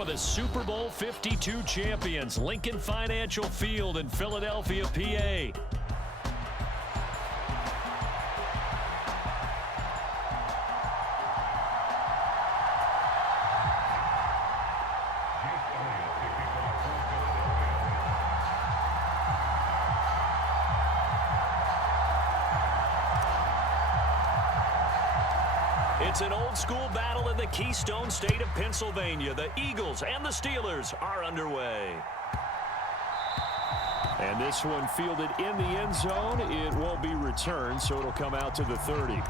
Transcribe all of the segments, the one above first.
of the Super Bowl 52 champions, Lincoln Financial Field in Philadelphia, PA. It's an old-school battle in the Keystone State of Pennsylvania. The Eagles and the Steelers are underway. And this one fielded in the end zone. It won't be returned, so it'll come out to the 30.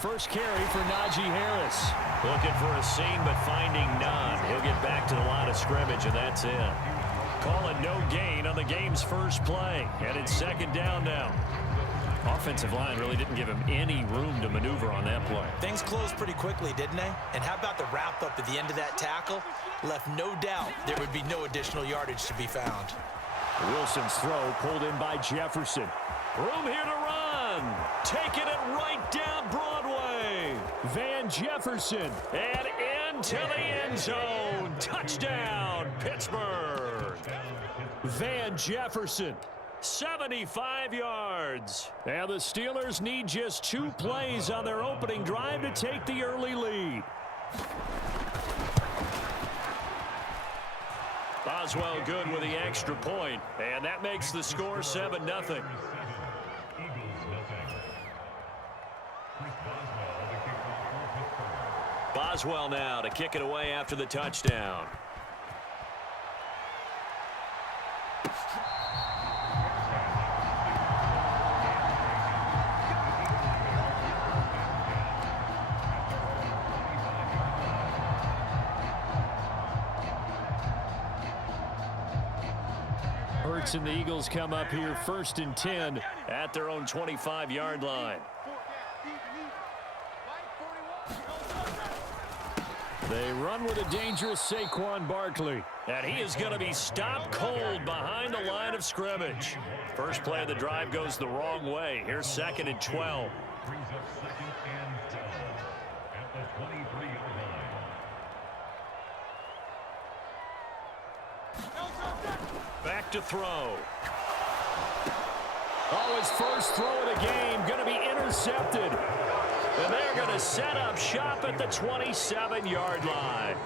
First carry for Najee Harris. Looking for a seam, but finding none. He'll get back to the line of scrimmage, and that's it. Call it no gain on the game's first play. And it's second down now. Offensive line really didn't give him any room to maneuver on that play. Things closed pretty quickly, didn't they? And how about the wrap-up at the end of that tackle? Left no doubt there would be no additional yardage to be found. Wilson's throw pulled in by Jefferson. Room here to run. Taking it right down Broadway. Van Jefferson. And into the end zone. Touchdown, Pittsburgh. Van Jefferson. 75 yards. And the Steelers need just 2 plays on their opening drive to take the early lead. Boswell good with the extra point, and that makes the score 7-0. Boswell now to kick it away after the touchdown. Hurts and the Eagles come up here 1st and 10 at their own 25-yard line. They run with a dangerous Saquon Barkley. And he is going to be stopped cold behind the line of scrimmage. First play of the drive goes the wrong way. Here's 2nd and 12. Back to throw. Oh, his first throw of the game going to be intercepted. And they're going to set up shop at the 27-yard line.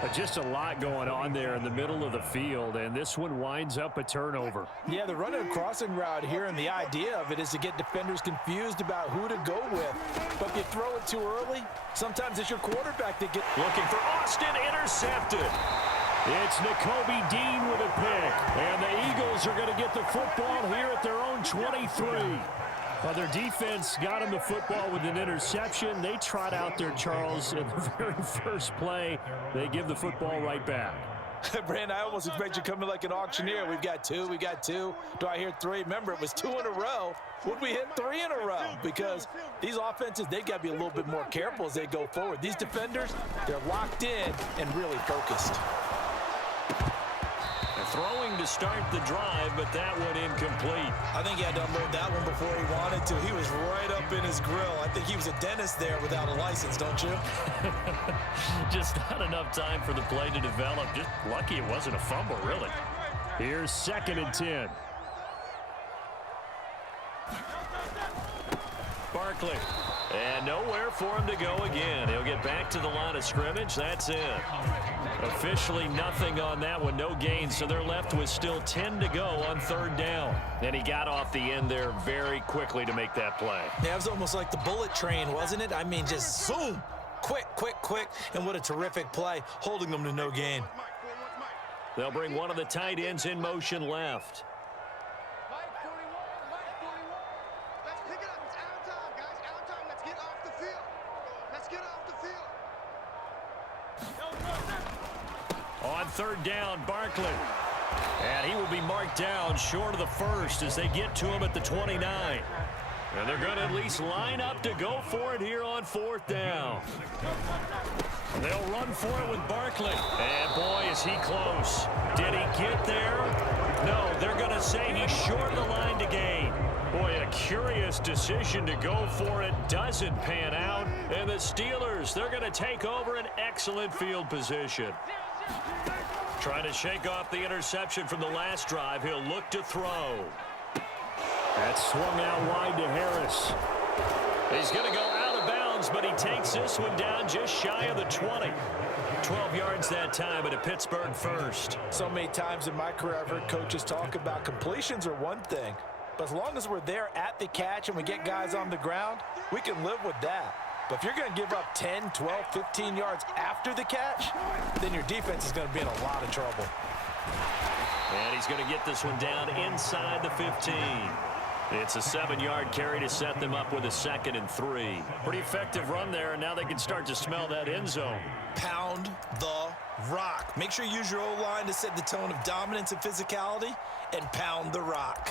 But just a lot going on there in the middle of the field, and this one winds up a turnover. Yeah, they're running a crossing route here, and the idea of it is to get defenders confused about who to go with. But if you throw it too early, sometimes it's your quarterback that gets... Looking for Austin, intercepted. It's Nakobe Dean with a pick, and the Eagles are going to get the football here at their own 23. Well, their defense got them the football with an interception. They trot out there, Charles, in the very first play. They give the football right back. Brandon, I almost expect you coming like an auctioneer. We've got 2, we got 2. Do I hear 3? Remember, it was 2 in a row. Would we hit 3 in a row? Because these offenses, they've got to be a little bit more careful as they go forward. These defenders, they're locked in and really focused. Throwing to start the drive, but that one incomplete. I think he had to unload that one before he wanted to. He was right up in his grill. I think he was a dentist there without a license, don't you? Just not enough time for the play to develop. Just lucky it wasn't a fumble, really. Here's 2nd and 10. Barkley. And nowhere for him to go again. He'll get back to the line of scrimmage. That's it. Officially nothing on that one. No gain, so they're left with still 10 to go on 3rd down. And he got off the end there very quickly to make that play. Yeah, it was almost like the bullet train, wasn't it? I mean, just zoom. Quick, quick, quick. And what a terrific play, holding them to no gain. They'll bring one of the tight ends in motion left. On third down, Barkley. And he will be marked down short of the first as they get to him at the 29. And they're going to at least line up to go for it here on fourth down. They'll run for it with Barkley. And boy, is he close. Did he get there? No, they're going to say he's short of the line to gain. Boy, a curious decision to go for it doesn't pan out. And the Steelers, they're going to take over an excellent field position. Trying to shake off the interception from the last drive. He'll look to throw. That's swung out wide to Harris. He's going to go out of bounds, but he takes this one down just shy of the 20. 12 yards that time at a Pittsburgh first. So many times in my career I've heard coaches talk about completions are one thing, but as long as we're there at the catch and we get guys on the ground, we can live with that. But if you're going to give up 10, 12, 15 yards after the catch, then your defense is going to be in a lot of trouble. And he's going to get this one down inside the 15. It's a 7-yard carry to set them up with a 2nd and 3. Pretty effective run there, and now they can start to smell that end zone. Pound the rock. Make sure you use your O-line to set the tone of dominance and physicality, and pound the rock.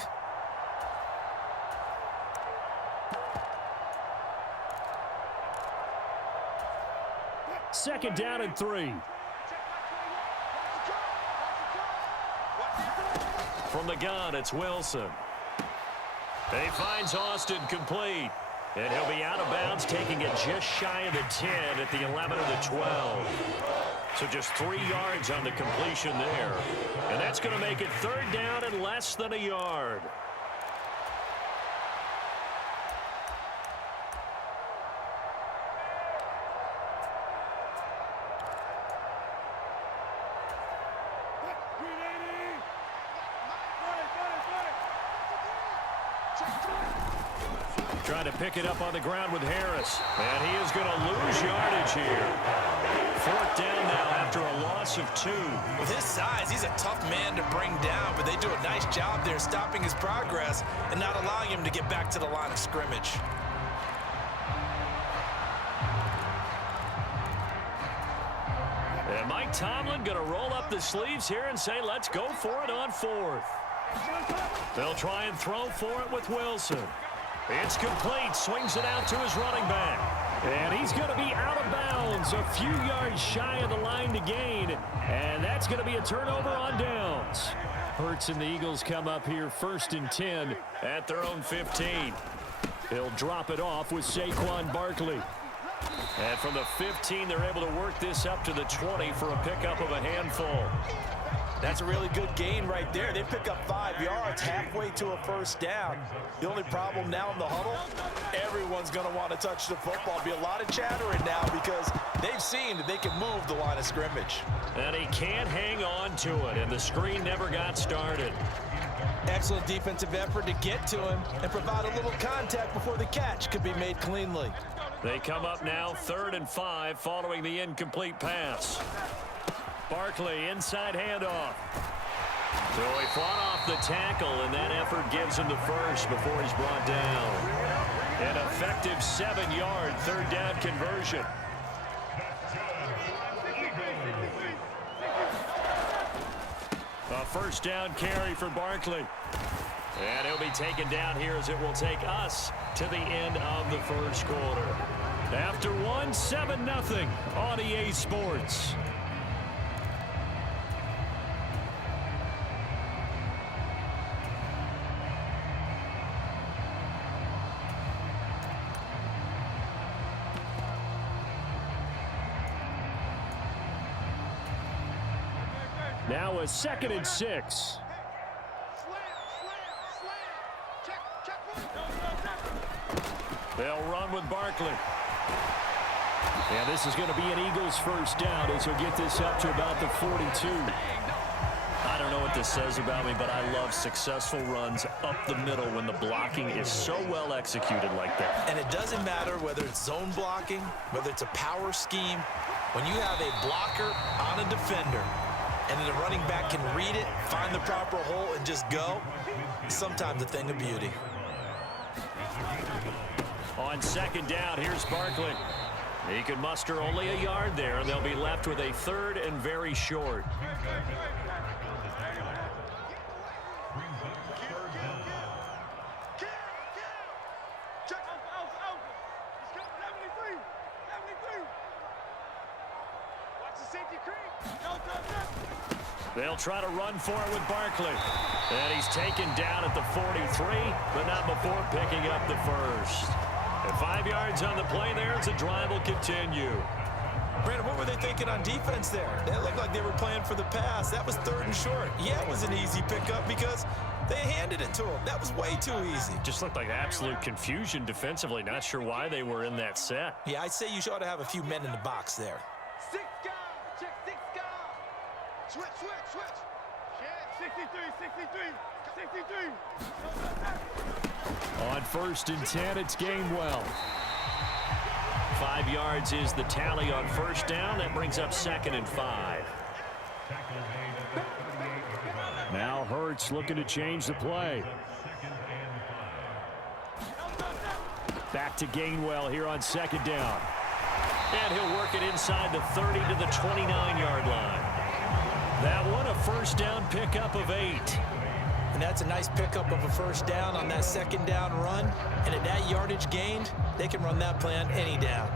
Second down and 3. From the gun, it's Wilson. He finds Austin complete. And he'll be out of bounds, taking it just shy of the 10 at the 11 of the 12. So just 3 yards on the completion there. And that's going to make it third down and less than a yard. Trying to pick it up on the ground with Harris. And he is going to lose yardage here. Fourth down now after a loss of 2. With his size, he's a tough man to bring down, but they do a nice job there stopping his progress and not allowing him to get back to the line of scrimmage. And Mike Tomlin going to roll up the sleeves here and say, let's go for it on fourth. They'll try and throw for it with Wilson. It's complete. Swings it out to his running back. And he's going to be out of bounds, a few yards shy of the line to gain. And that's going to be a turnover on downs. Hurts and the Eagles come up here 1st and 10 at their own 15. He'll drop it off with Saquon Barkley. And from the 15, they're able to work this up to the 20 for a pickup of a handful. That's a really good gain right there. They pick up 5 yards halfway to a first down. The only problem now in the huddle, everyone's going to want to touch the football. Be a lot of chattering now because they've seen that they can move the line of scrimmage. And he can't hang on to it, and the screen never got started. Excellent defensive effort to get to him and provide a little contact before the catch could be made cleanly. They come up now 3rd and 5 following the incomplete pass. Barkley, inside handoff. So he fought off the tackle, and that effort gives him the first before he's brought down. An effective 7-yard third down conversion. A first down carry for Barkley. And he'll be taken down here as it will take us to the end of the first quarter. After 7-0 on EA Sports. Now a 2nd and 6. They'll run with Barkley. Yeah, this is going to be an Eagles first down as he'll get this up to about the 42. I don't know what this says about me, but I love successful runs up the middle when the blocking is so well executed like that. And it doesn't matter whether it's zone blocking, whether it's a power scheme. When you have a blocker on a defender and then the running back can read it, find the proper hole, and just go, it's sometimes a thing of beauty. On 2nd down, here's Barkley. He can muster only a yard there, and they'll be left with a third and very short. They'll try to run for it with Barkley. And he's taken down at the 43, but not before picking up the first. And 5 yards on the play there as the drive will continue. Brandon, what were they thinking on defense there? They looked like they were playing for the pass. That was 3rd and short. Yeah, it was an easy pickup because they handed it to him. That was way too easy. Just looked like absolute confusion defensively. Not sure why they were in that set. Yeah, I'd say you ought to have a few men in the box there. 6 guard. Check 6 guard. Switch. Yeah, 63. On 1st and 10, it's Gainwell. 5 yards is the tally on 1st down. That brings up 2nd and 5. Now Hurts looking to change the play. Back to Gainwell here on 2nd down. And he'll work it inside the 30 to the 29-yard line. That one, a 1st down pickup of 8. And that's a nice pickup of a 1st down on that 2nd down run. And at that yardage gained, they can run that play on any down.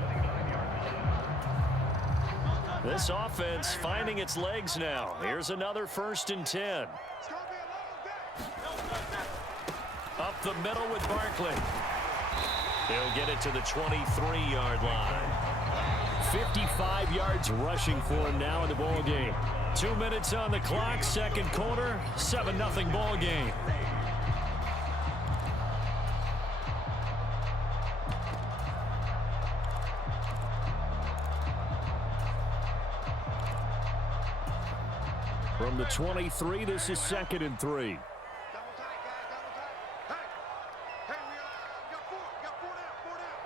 This offense finding its legs now. Here's another 1st and 10. Up the middle with Barkley. He'll get it to the 23-yard line. 55 yards rushing for him now in the ball game. 2 minutes on the clock, 2nd quarter, 7-0 ball game. From the 23, this is 2nd and 3.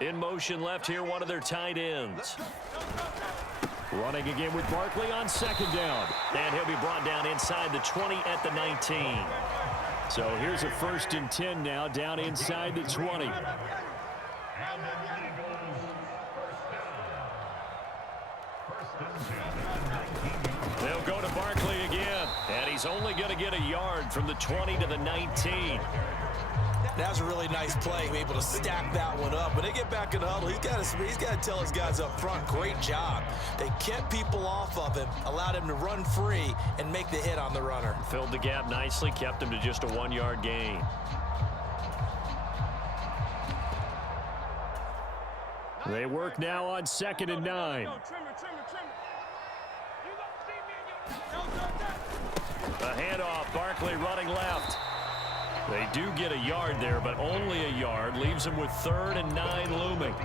In motion left here, one of their tight ends. Running again with Barkley on 2nd down. And he'll be brought down inside the 20 at the 19. So here's a 1st and 10 now, down inside the 20. They'll go to Barkley again. And he's only going to get a yard from the 20 to the 19. That was a really nice play, able to stack that one up. When they get back in the huddle, he's got to tell his guys up front, great job. They kept people off of him, allowed him to run free and make the hit on the runner. Filled the gap nicely, kept him to just a 1-yard gain. They work now on 2nd and 9. A handoff, Barkley running left. They do get a yard there, but only a yard. Leaves them with 3rd and 9 looming.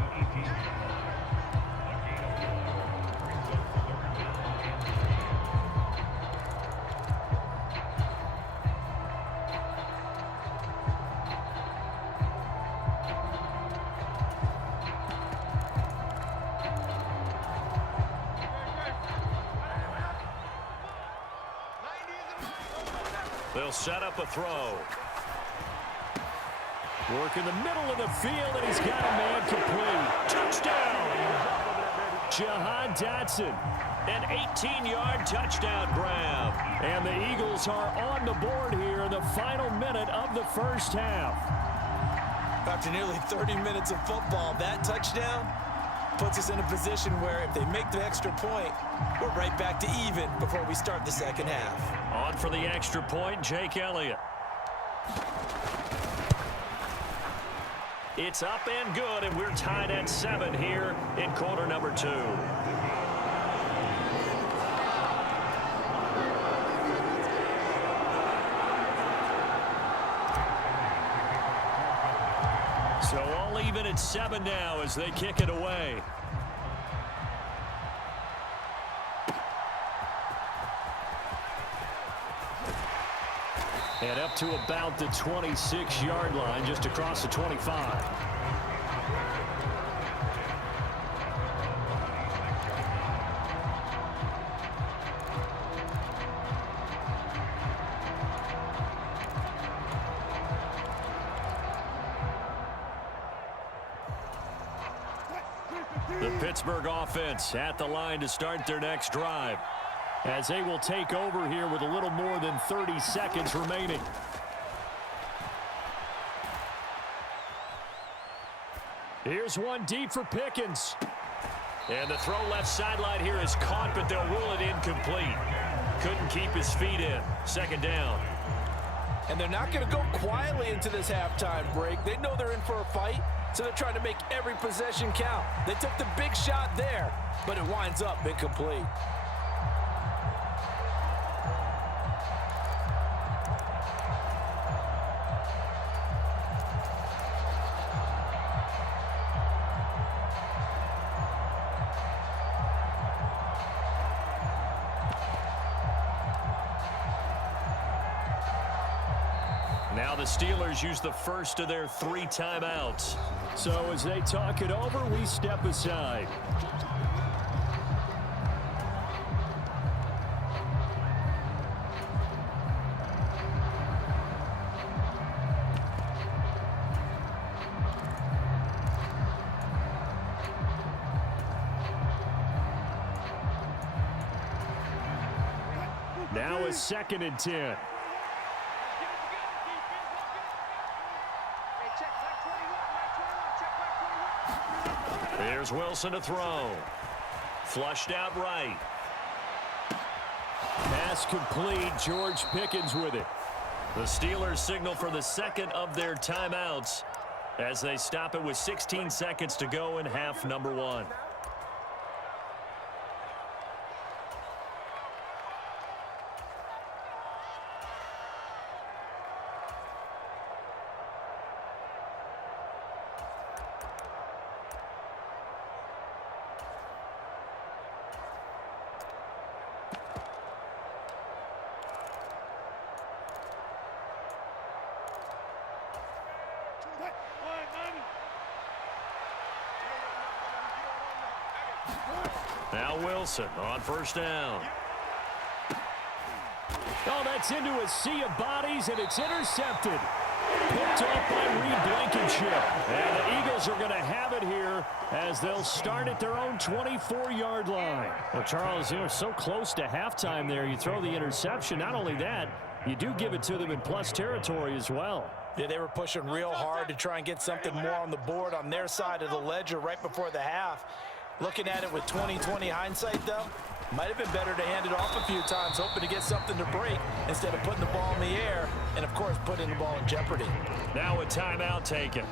They'll set up a throw. Work in the middle of the field, and he's got a man complete. Touchdown! Jahan Dotson, an 18-yard touchdown grab. And the Eagles are on the board here in the final minute of the 1st half. After nearly 30 minutes of football, that touchdown puts us in a position where if they make the extra point, we're right back to even before we start the 2nd half. On for the extra point, Jake Elliott. It's up and good, and we're tied at 7 here in quarter number 2. So all even at 7 now as they kick it away. And up to about the 26-yard line, just across the 25. The Pittsburgh offense at the line to start their next drive, as they will take over here with a little more than 30 seconds remaining. Here's one deep for Pickens. And the throw left sideline here is caught, but they'll rule it incomplete. Couldn't keep his feet in. Second down. And they're not going to go quietly into this halftime break. They know they're in for a fight, so they're trying to make every possession count. They took the big shot there, but it winds up incomplete. Now the Steelers use the first of their 3 timeouts. So as they talk it over, we step aside. Now a 2nd and 10. Here's Wilson to throw. Flushed out right. Pass complete. George Pickens with it. The Steelers signal for the 2nd of their timeouts as they stop it with 16 seconds to go in half number 1. Now Wilson on first down. Oh, that's into a sea of bodies, and it's intercepted. Picked off by Reed Blankenship. And the Eagles are going to have it here as they'll start at their own 24-yard line. Well, Charles, you know, so close to halftime there. You throw the interception. Not only that, you do give it to them in plus territory as well. Yeah, they were pushing real hard to try and get something more on the board on their side of the ledger right before the half. Looking at it with 20/20 hindsight, though, might have been better to hand it off a few times, hoping to get something to break instead of putting the ball in the air and, of course, putting the ball in jeopardy. Now a timeout taken.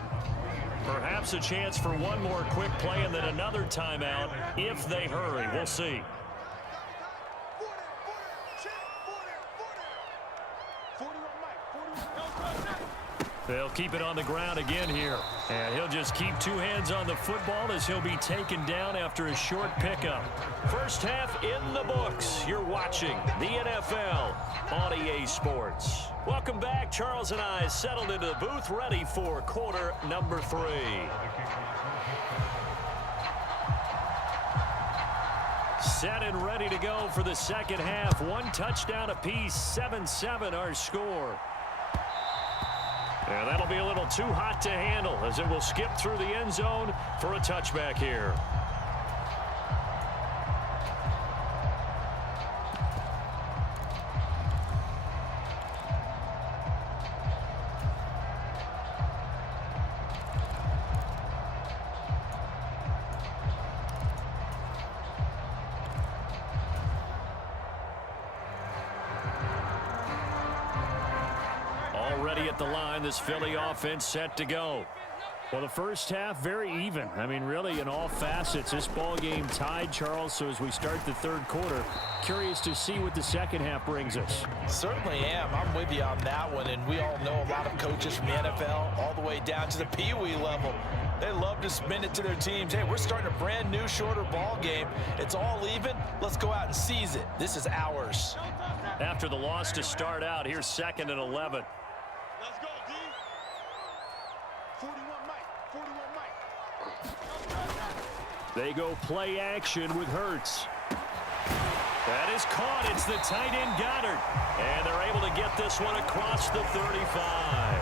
Perhaps a chance for one more quick play and then another timeout if they hurry. We'll see. They'll keep it on the ground again here. And he'll just keep 2 hands on the football as he'll be taken down after a short pickup. First half in the books. You're watching the NFL on EA Sports. Welcome back. Charles and I settled into the booth, ready for quarter number 3. Set and ready to go for the second half. 1 touchdown apiece, 7-7 our score. And that'll be a little too hot to handle as it will skip through the end zone for a touchback here. Already at the line, this Philly offense set to go. Well, the first half, very even. I mean, really, in all facets, this ball game tied, Charles. So as we start the third quarter, curious to see what the second half brings us. Certainly am. I'm with you on that one. And we all know a lot of coaches from the NFL all the way down to the Pee Wee level. They love to spin it to their teams. Hey, we're starting a brand new, shorter ball game. It's all even. Let's go out and seize it. This is ours. After the loss to start out, here's 2nd and 11. Let's go, D. 41 Mike. 41 Mike. They go play action with Hurts. That is caught. It's the tight end Goddard. And they're able to get this one across the 35.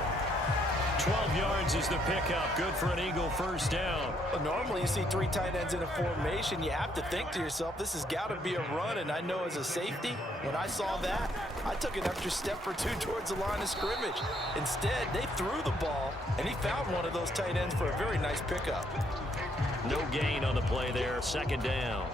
12 yards is the pickup. Good for an Eagle first down. Well, normally you see 3 tight ends in a formation. You have to think to yourself, this has got to be a run. And I know as a safety, when I saw that, I took an extra step or 2 towards the line of scrimmage. Instead, they threw the ball, and he found one of those tight ends for a very nice pickup. No gain on the play there. Second down.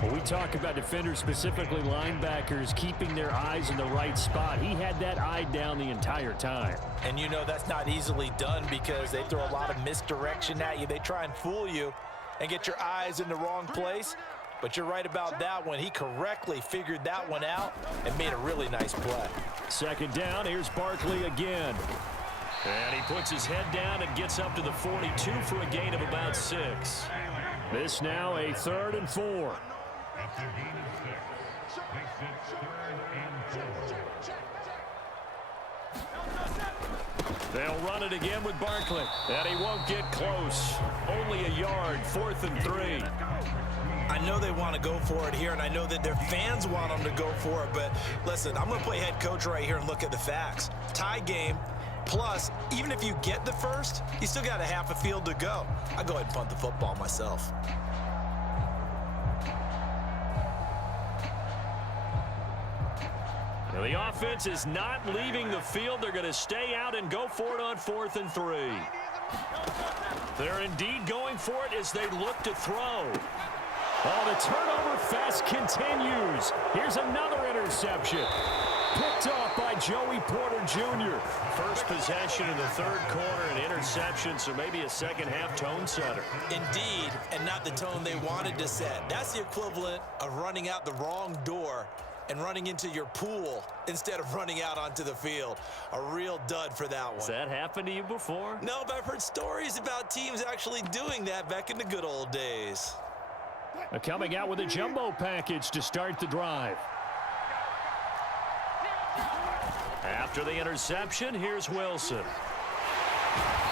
When we talk about defenders, specifically linebackers, keeping their eyes in the right spot, he had that eye down the entire time. And you know that's not easily done because they throw a lot of misdirection at you. They try and fool you and get your eyes in the wrong place. But you're right about that one. He correctly figured that one out and made a really nice play. Second down, here's Barkley again. And he puts his head down and gets up to the 42 for a gain of about 6. This now a 3rd and 4. They'll run it again with Barkley, and he won't get close. Only a yard, 4th and 3. I know they want to go for it here, and I know that their fans want them to go for it, but listen, I'm going to play head coach right here and look at the facts. Tie game, plus, even if you get the first, you still got a half a field to go. I'll go ahead and punt the football myself. Now, the offense is not leaving the field. They're going to stay out and go for it on 4th and 3. They're indeed going for it as they look to throw. Oh, the turnover fest continues. Here's another interception. Picked off by Joey Porter Jr. First possession in the 3rd quarter, an interception, so maybe a second-half tone setter. Indeed, and not the tone they wanted to set. That's the equivalent of running out the wrong door and running into your pool instead of running out onto the field. A real dud for that one. Has that happened to you before? No, but I've heard stories about teams actually doing that back in the good old days. Coming out with a jumbo package to start the drive. After the interception, here's Wilson.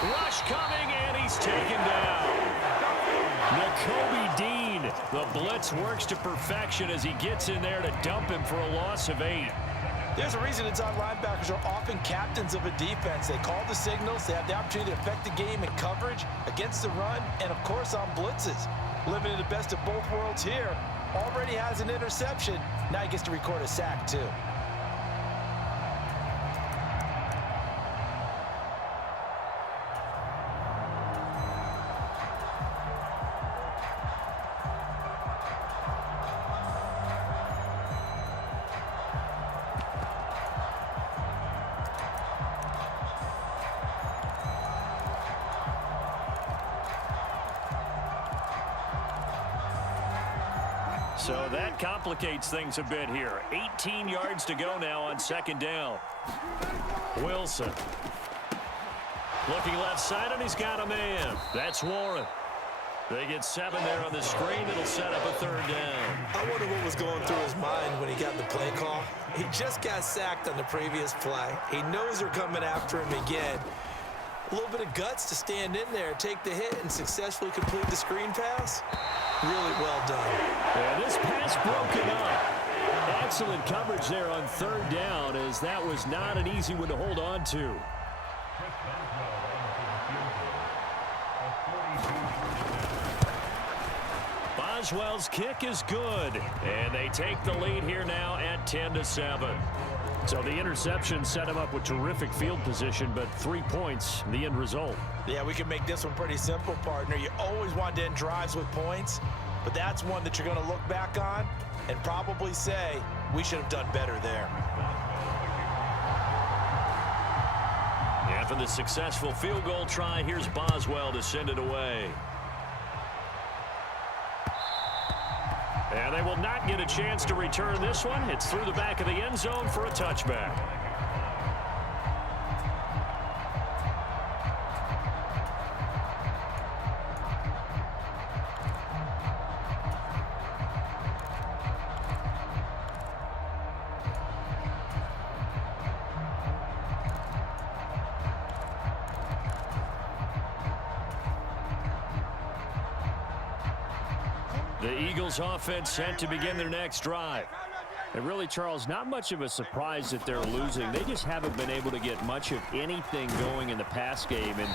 Rush coming, and he's taken down. Nakobe Dean. The blitz works to perfection as he gets in there to dump him for a loss of 8. There's a reason inside linebackers are often captains of a defense. They call the signals. They have the opportunity to affect the game in coverage, against the run, and, of course, on blitzes. Living in the best of both worlds here. Already has an interception. Now he gets to record a sack, too. So that complicates things a bit here. 18 yards to go now on 2nd down. Wilson. Looking left side, and he's got a man. That's Warren. They get 7 there on the screen. It'll set up a 3rd down. I wonder what was going through his mind when he got the play call. He just got sacked on the previous play. He knows they're coming after him again. A little bit of guts to stand in there, take the hit, and successfully complete the screen pass. Really well done. And this pass broken up. Excellent coverage there on 3rd down, as that was not an easy one to hold on to. Boswell's kick is good, and they take the lead here now at 10-7. So the interception set him up with terrific field position, but 3 points, the end result. Yeah, we can make this one pretty simple, partner. You always want to end drives with points, but that's one that you're going to look back on and probably say, we should have done better there. After the successful field goal try, here's Boswell to send it away. And they will not get a chance to return this one. It's through the back of the end zone for a touchback. The Eagles offense set to begin their next drive. And really, Charles, not much of a surprise that they're losing. They just haven't been able to get much of anything going in the pass game. And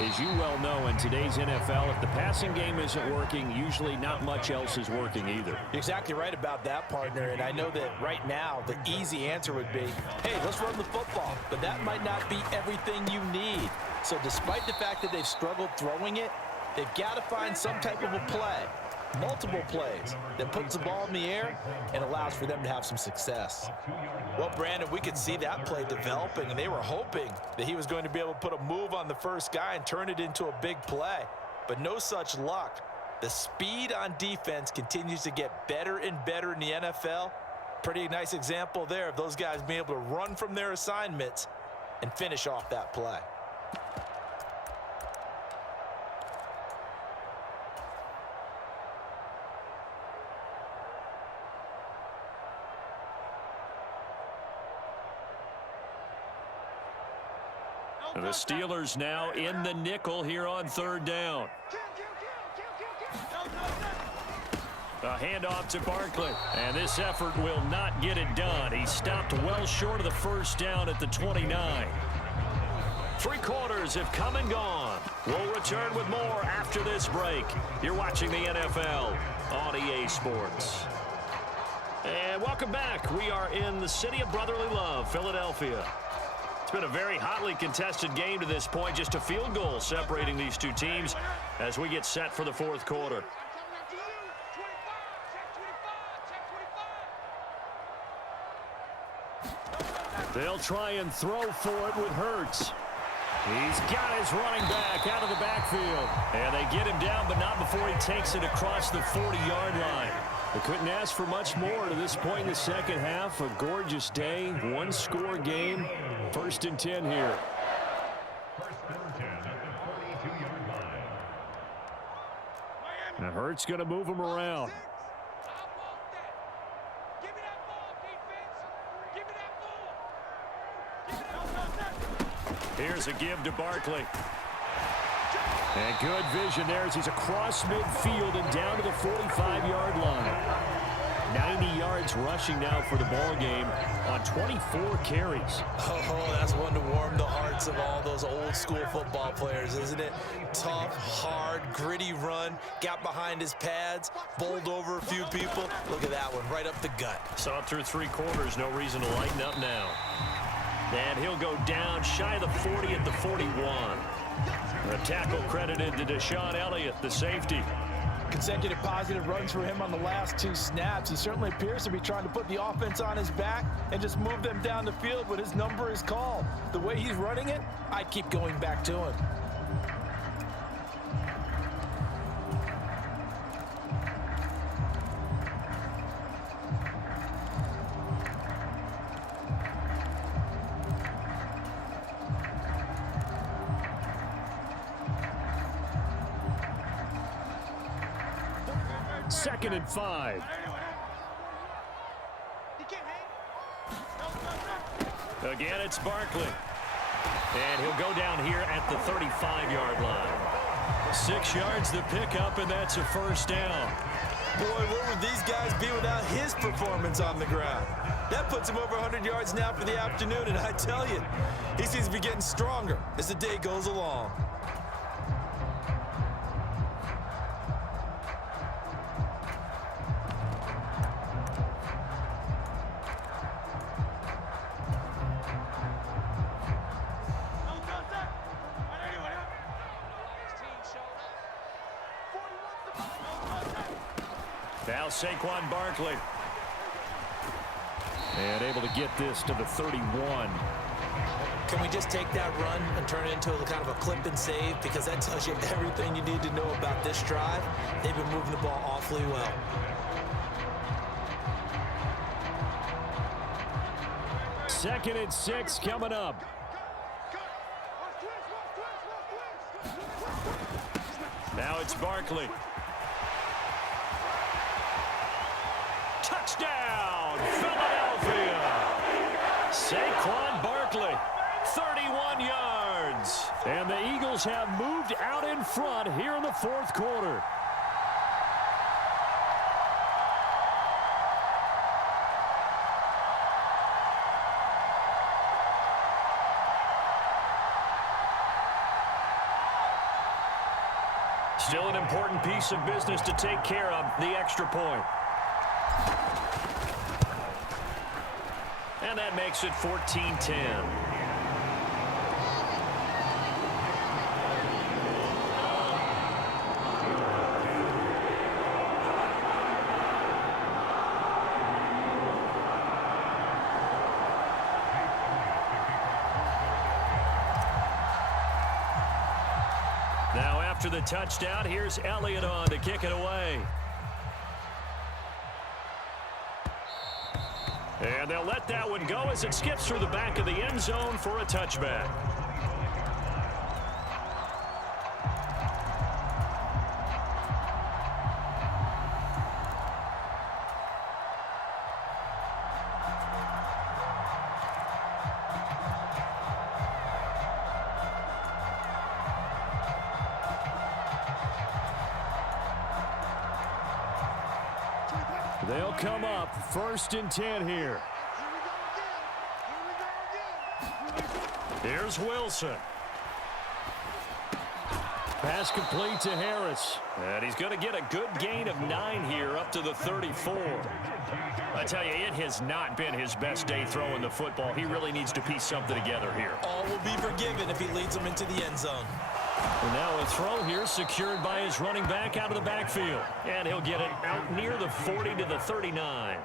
as you well know, in today's NFL, if the passing game isn't working, usually not much else is working either. You're exactly right about that, partner. And I know that right now the easy answer would be, hey, let's run the football. But that might not be everything you need. So despite the fact that they've struggled throwing it, they've got to find some type of a play, multiple plays, that puts the ball in the air and allows for them to have some success. Well, Brandon, we could see that play developing, and they were hoping that he was going to be able to put a move on the first guy and turn it into a big play. But no such luck. The speed on defense continues to get better and better in the NFL. Pretty nice example there of those guys being able to run from their assignments and finish off that play. The Steelers now in the nickel here on third down. A handoff to Barkley. And this effort will not get it done. He stopped well short of the first down at the 29. 3 quarters have come and gone. We'll return with more after this break. You're watching the NFL on EA Sports. And welcome back. We are in the city of brotherly love, Philadelphia. It's been a very hotly contested game to this point. Just a field goal separating these two teams as we get set for the fourth quarter. They'll try and throw for it with Hurts. He's got his running back out of the backfield. And they get him down, but not before he takes it across the 40-yard line. They couldn't ask for much more to this point in the second half. A gorgeous day, one-score game. 1st and 10 here. Now Hurts going to move him around. Here's a give to Barkley. And good vision there as he's across midfield and down to the 45-yard line. 90 yards rushing now for the ball game on 24 carries. Oh, that's one to warm the hearts of all those old school football players, isn't it? Tough, hard, gritty run, got behind his pads, bowled over a few people. Look at that one, right up the gut. Saw it through 3 quarters, no reason to lighten up now. And he'll go down shy of the 40 at the 41. A tackle credited to Deshaun Elliott, the safety. Consecutive positive runs for him on the last 2 snaps. He certainly appears to be trying to put the offense on his back and just move them down the field when his number is called. The way he's running it, I'd keep going back to him. Second and 5. Again, it's Barkley. And he'll go down here at the 35-yard line. 6 yards the pickup, and that's a first down. Boy, where would these guys be without his performance on the ground? That puts him over 100 yards now for the afternoon, and I tell you, he seems to be getting stronger as the day goes along. Now Saquon Barkley. And able to get this to the 31. Can we just take that run and turn it into a kind of a clip and save? Because that tells you everything you need to know about this drive. They've been moving the ball awfully well. Second and 6 coming up. Now it's Barkley. Touchdown, Philadelphia. Saquon Barkley, 31 yards. And the Eagles have moved out in front here in the fourth quarter. Still an important piece of business to take care of, the extra point. And that makes it 14-10. Now after the touchdown, here's Elliott on to kick it away. And they'll let that one go as it skips through the back of the end zone for a touchback. They'll come up 1st and 10 here. Here's Wilson. Pass complete to Harris. And he's going to get a good gain of 9 here up to the 34. I tell you, it has not been his best day throwing the football. He really needs to piece something together here. All will be forgiven if he leads them into the end zone. And now a throw here secured by his running back out of the backfield. And he'll get it out near the 40 to the 39.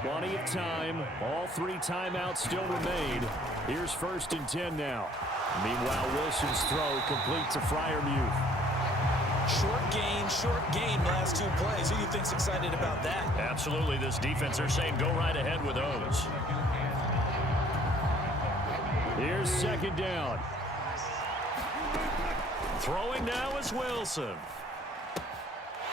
Plenty of time. All 3 timeouts still remain. Here's 1st and 10 now. Meanwhile, Wilson's throw complete to Freiermuth. Short gain last 2 plays. Who do you think's excited about that? Absolutely. This defense, they're saying go right ahead with those. Here's 2nd down. Throwing now is Wilson.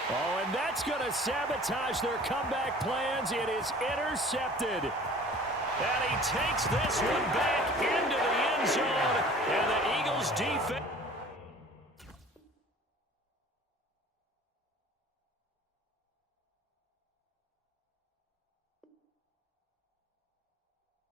Oh, and that's going to sabotage their comeback plans. It is intercepted. And he takes this one back into the end zone. And the Eagles defense...